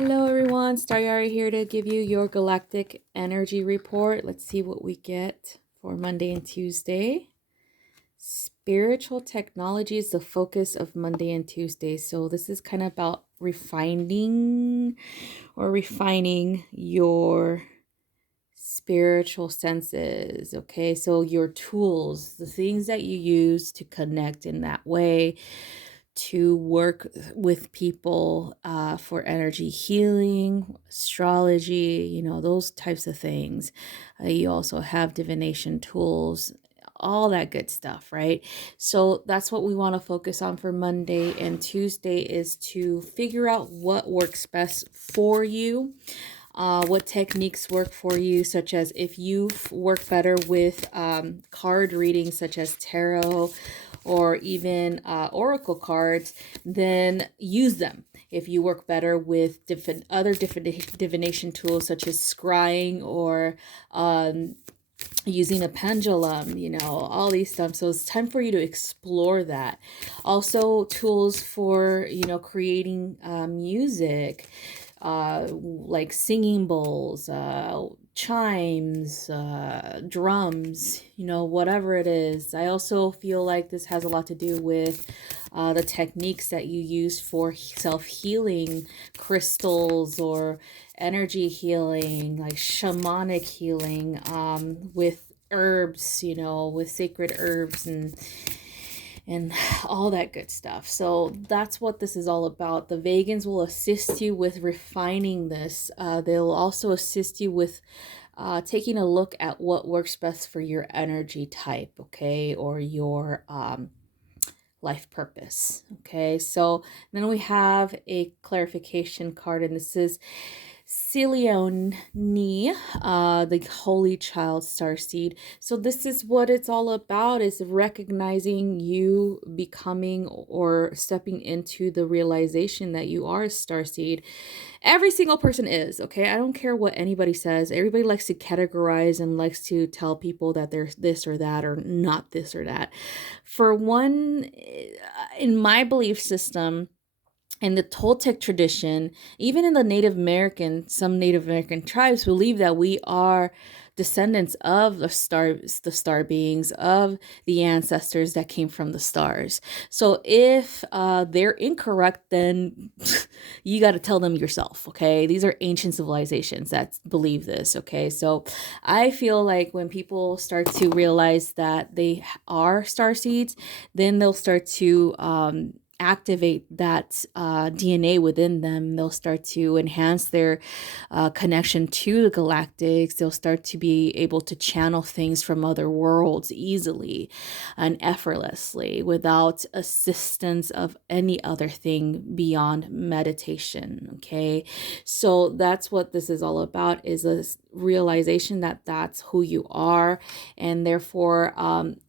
Hello everyone, Staryari here to give you your galactic energy report. Let's see what we get for Monday and Tuesday. Spiritual technology is the focus of Monday and Tuesday. So this is kind of about refining your spiritual senses. Okay, so your tools, the things that you use to connect in that way, to work with people for energy healing, astrology, those types of things. You also have divination tools, all that good stuff, right? So that's what we want to focus on for Monday, and Tuesday is to figure out what works best for you. What techniques work for you, such as if you work better with card readings such as tarot or even oracle cards, then use them. If you work better with different divination tools such as scrying or using a pendulum, all these stuff. So it's time for you to explore that. Also, tools for, creating music, like singing bowls, chimes, drums, whatever it is. I also feel like this has a lot to do with the techniques that you use for self-healing, crystals or energy healing, like shamanic healing, with herbs, with sacred herbs and all that good stuff. So that's what this is all about. The vegans will assist you with refining this. They'll also assist you with taking a look at what works best for your energy type, okay, or your life purpose. Okay, so then we have a clarification card, and this is Cilione, the Holy Child Starseed. So this is what it's all about, is recognizing you becoming or stepping into the realization that you are a starseed. Every single person is, okay? I don't care what anybody says. Everybody likes to categorize and likes to tell people that they're this or that or not this or that. For one, in my belief system, in the Toltec tradition, even in some Native American tribes believe that we are descendants of the star beings, of the ancestors that came from the stars. So if they're incorrect, then you got to tell them yourself, okay? These are ancient civilizations that believe this, okay? So I feel like when people start to realize that they are star seeds, then they'll start to activate that DNA within them. They'll start to enhance their connection to the galactics. They'll start to be able to channel things from other worlds easily and effortlessly without assistance of any other thing beyond meditation. Okay, so that's what this is all about, is a realization that that's who you are, and therefore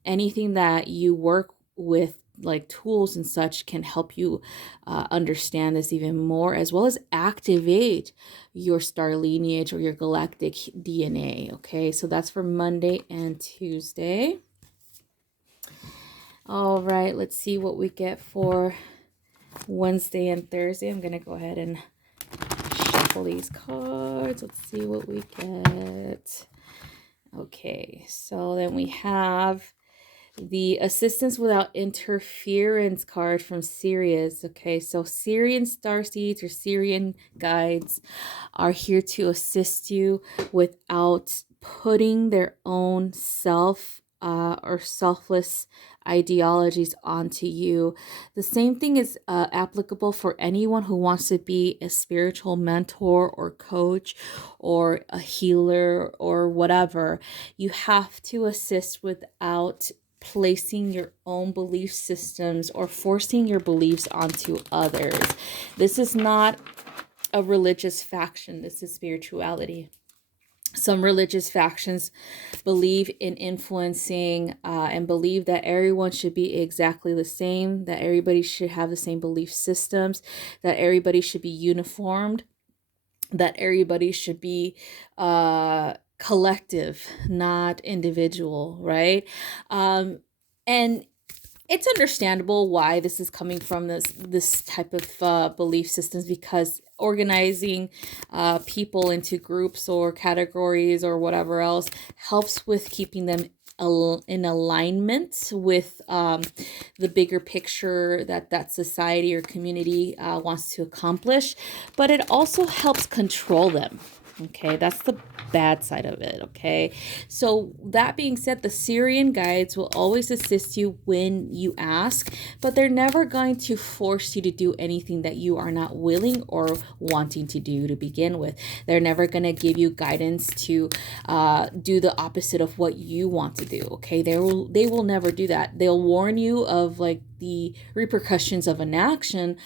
anything that you work with, like tools and such, can help you understand this even more, as well as activate your star lineage or your galactic DNA. Okay, so that's for Monday and Tuesday. All right, let's see what we get for Wednesday and Thursday. I'm gonna go ahead and shuffle these cards. Let's see what we get. Okay, so then we have the Assistance Without Interference card from Sirius. Okay, so Syrian starseeds or Syrian guides are here to assist you without putting their own self or selfless ideologies onto you. The same thing is applicable for anyone who wants to be a spiritual mentor or coach or a healer or whatever. You have to assist without placing your own belief systems or forcing your beliefs onto others. This is not a religious faction. This is spirituality. Some religious factions believe in influencing and believe that everyone should be exactly the same, that everybody should have the same belief systems, that everybody should be uniformed, that everybody should be collective, not individual, right? And it's understandable why this is coming from this type of belief systems, because organizing people into groups or categories or whatever else helps with keeping them in alignment with the bigger picture that that society or community wants to accomplish, but it also helps control them. Okay, that's the bad side of it. Okay, so that being said, the Syrian guides will always assist you when you ask, but they're never going to force you to do anything that you are not willing or wanting to do to begin with. They're never going to give you guidance to do the opposite of what you want to do. Okay, they will never do that. They'll warn you of like the repercussions of an action,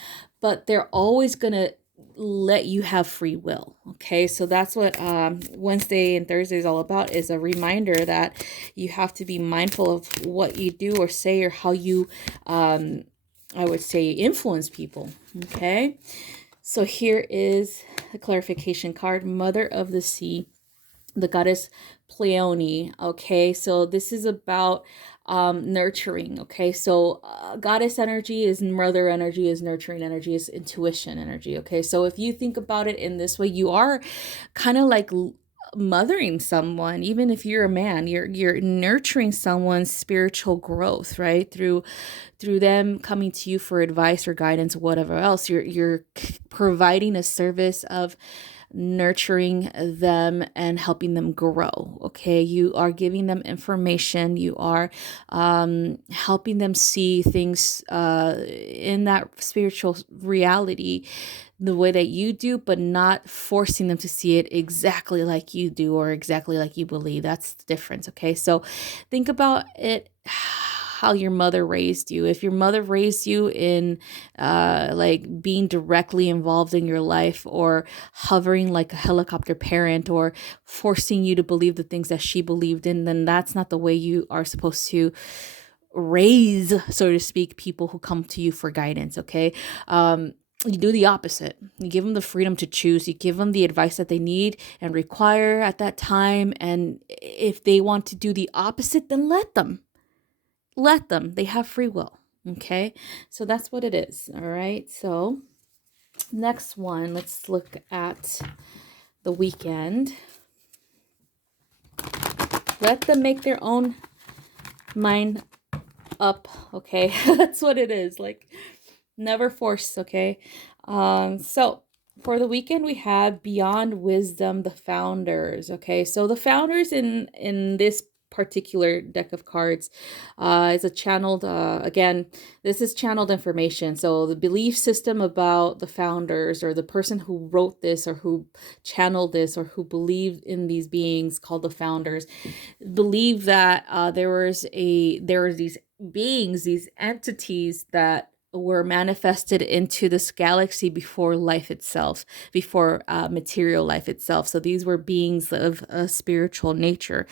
but they're always going to let you have free will. Okay, so that's what Wednesday and Thursday is all about, is a reminder that you have to be mindful of what you do or say, or how you I would say influence people. Okay, so here is the clarification card. Mother of the Sea, the goddess Pleione. Okay, so this is about nurturing. Okay, so goddess energy is mother energy, is nurturing energy, is intuition energy. Okay, so if you think about it in this way, you are kind of like mothering someone. Even if you're a man, you're nurturing someone's spiritual growth, right? Through them coming to you for advice or guidance or whatever else. You're providing a service of nurturing them and helping them grow. Okay, you are giving them information. You are helping them see things in that spiritual reality the way that you do, but not forcing them to see it exactly like you do or exactly like you believe. That's the difference. Okay, so think about it how your mother raised you. If your mother raised you in like being directly involved in your life, or hovering like a helicopter parent, or forcing you to believe the things that she believed in, then that's not the way you are supposed to raise, so to speak, people who come to you for guidance. Okay, you do the opposite. You give them the freedom to choose. You give them the advice that they need and require at that time, and if they want to do the opposite, then let them. They have free will. Okay, so that's what it is. All right, so next one, let's look at the weekend. Let them make their own mind up. Okay, that's what it is. Like, never force. Okay, so for the weekend we have Beyond Wisdom, the Founders. Okay, so the Founders in this particular deck of cards is a channeled again, this is channeled information. So the belief system about the founders, or the person who wrote this, or who channeled this, or who believed in these beings called the founders, believe that there were these beings, these entities that were manifested into this galaxy before life itself, before material life itself. So these were beings of a spiritual nature.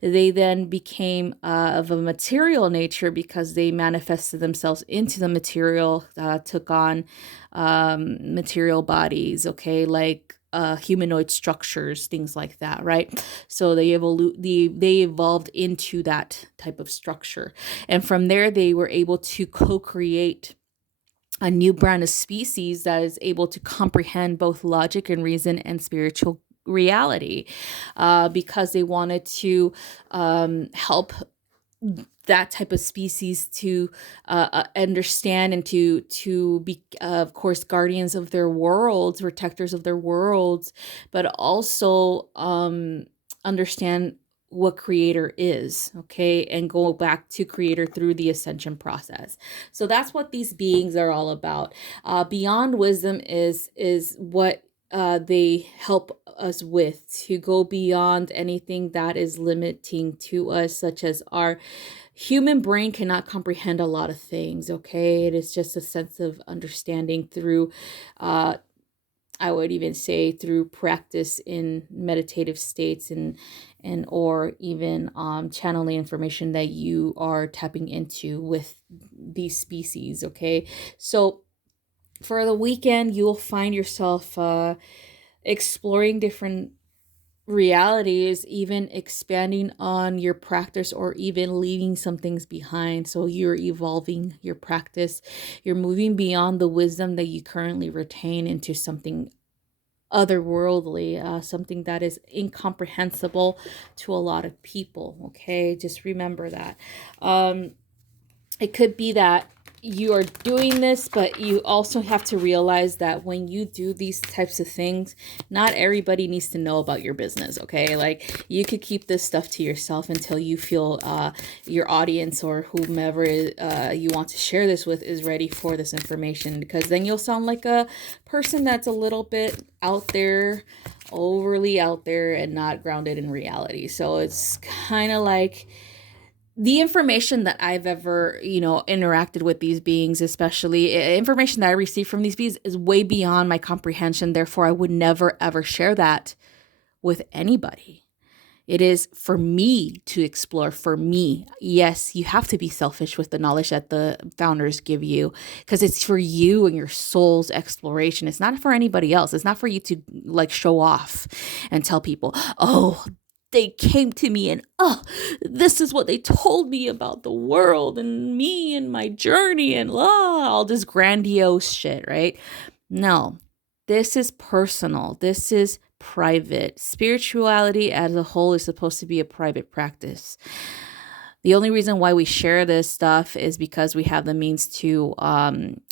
They then became of a material nature because they manifested themselves into the material, took on material bodies, okay, like humanoid structures, things like that, right? So they evolved into that type of structure, and from there they were able to co-create a new brand of species that is able to comprehend both logic and reason and spiritual reality, because they wanted to help that type of species to understand and to be, of course, guardians of their worlds, protectors of their worlds, but also understand what creator is, okay, and go back to creator through the ascension process. So that's what these beings are all about. Beyond Wisdom is what they help us with, to go beyond anything that is limiting to us, such as our human brain cannot comprehend a lot of things. Okay, it is just a sense of understanding through I would even say through practice in meditative states, and or even channeling information that you are tapping into with these species. Okay, so for the weekend you'll find yourself exploring different realities, even expanding on your practice, or even leaving some things behind. So you're evolving your practice, you're moving beyond the wisdom that you currently retain into something otherworldly, something that is incomprehensible to a lot of people. Okay, just remember that. Um, it could be that you are doing this, but you also have to realize that when you do these types of things, not everybody needs to know about your business. Okay, like you could keep this stuff to yourself until you feel your audience or whomever you want to share this with is ready for this information, because then you'll sound like a person that's a little bit out there, overly out there, and not grounded in reality. So it's kind of like the information that I've ever, interacted with these beings, especially information that I receive from these beings, is way beyond my comprehension. Therefore, I would never, ever share that with anybody. It is for me to explore, for me. Yes, you have to be selfish with the knowledge that the founders give you, because it's for you and your soul's exploration. It's not for anybody else. It's not for you to like show off and tell people, oh, they came to me and this is what they told me about the world and me and my journey and all this grandiose shit, right? No, this is personal. This is private. Spirituality as a whole is supposed to be a private practice. The only reason why we share this stuff is because we have the means to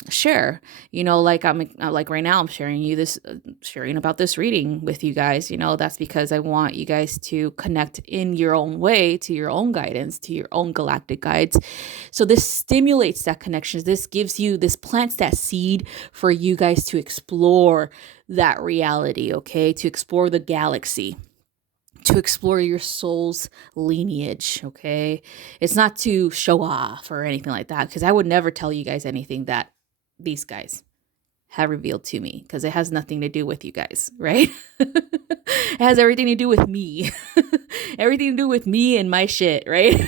share. Like like right now, I'm sharing about this reading with you guys. That's because I want you guys to connect in your own way to your own guidance, to your own galactic guides. So this stimulates that connection. This plants that seed for you guys to explore that reality. Okay, to explore the galaxy, to explore your soul's lineage. Okay, it's not to show off or anything like that, because I would never tell you guys anything that these guys have revealed to me, because it has nothing to do with you guys, right? It has everything to do with me. Everything to do with me and my shit, right?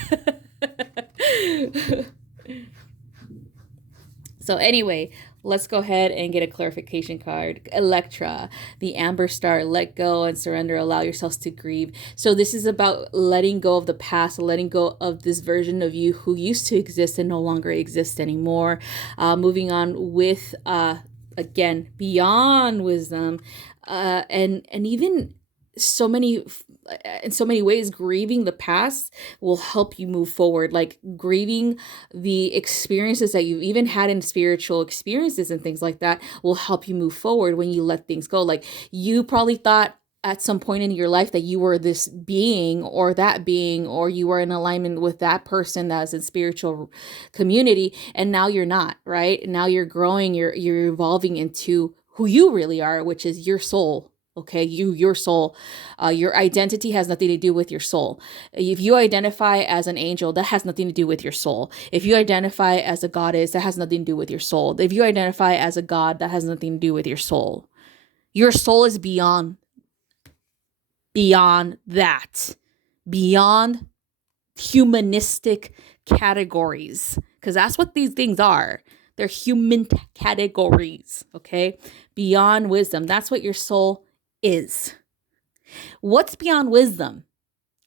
So anyway, let's go ahead and get a clarification card. Electra, the Amber Star, let go and surrender, allow yourselves to grieve. So this is about letting go of the past, letting go of this version of you who used to exist and no longer exists anymore. Moving on with, again, beyond wisdom, and even so many in so many ways, grieving the past will help you move forward. Like grieving the experiences that you've even had in spiritual experiences and things like that will help you move forward when you let things go. Like you probably thought at some point in your life that you were this being or that being, or you were in alignment with that person that was in spiritual community, and now you're not, right? Now you're growing, you're evolving into who you really are, which is your soul. Okay, your soul. Your identity has nothing to do with your soul. If you identify as an angel, that has nothing to do with your soul. If you identify as a goddess, that has nothing to do with your soul. If you identify as a god, that has nothing to do with your soul. Your soul is beyond that, beyond humanistic categories, because that's what these things are. They're human categories. Okay, beyond wisdom. That's what your soul is. What's beyond wisdom?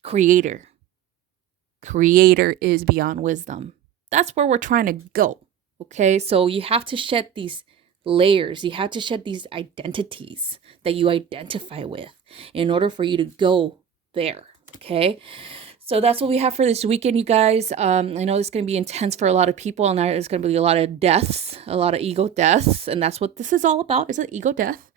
Creator. Creator is beyond wisdom. That's where we're trying to go. Okay, so you have to shed these layers. You have to shed these identities that you identify with in order for you to go there. Okay, so that's what we have for this weekend, you guys. I know it's going to be intense for a lot of people, and there's going to be a lot of deaths, a lot of ego deaths, and that's what this is all about. It's an ego death.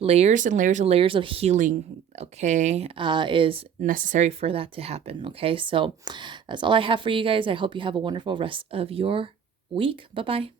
Layers and layers and layers of healing, okay, is necessary for that to happen. Okay, so that's all I have for you guys. I hope you have a wonderful rest of your week. Bye-bye.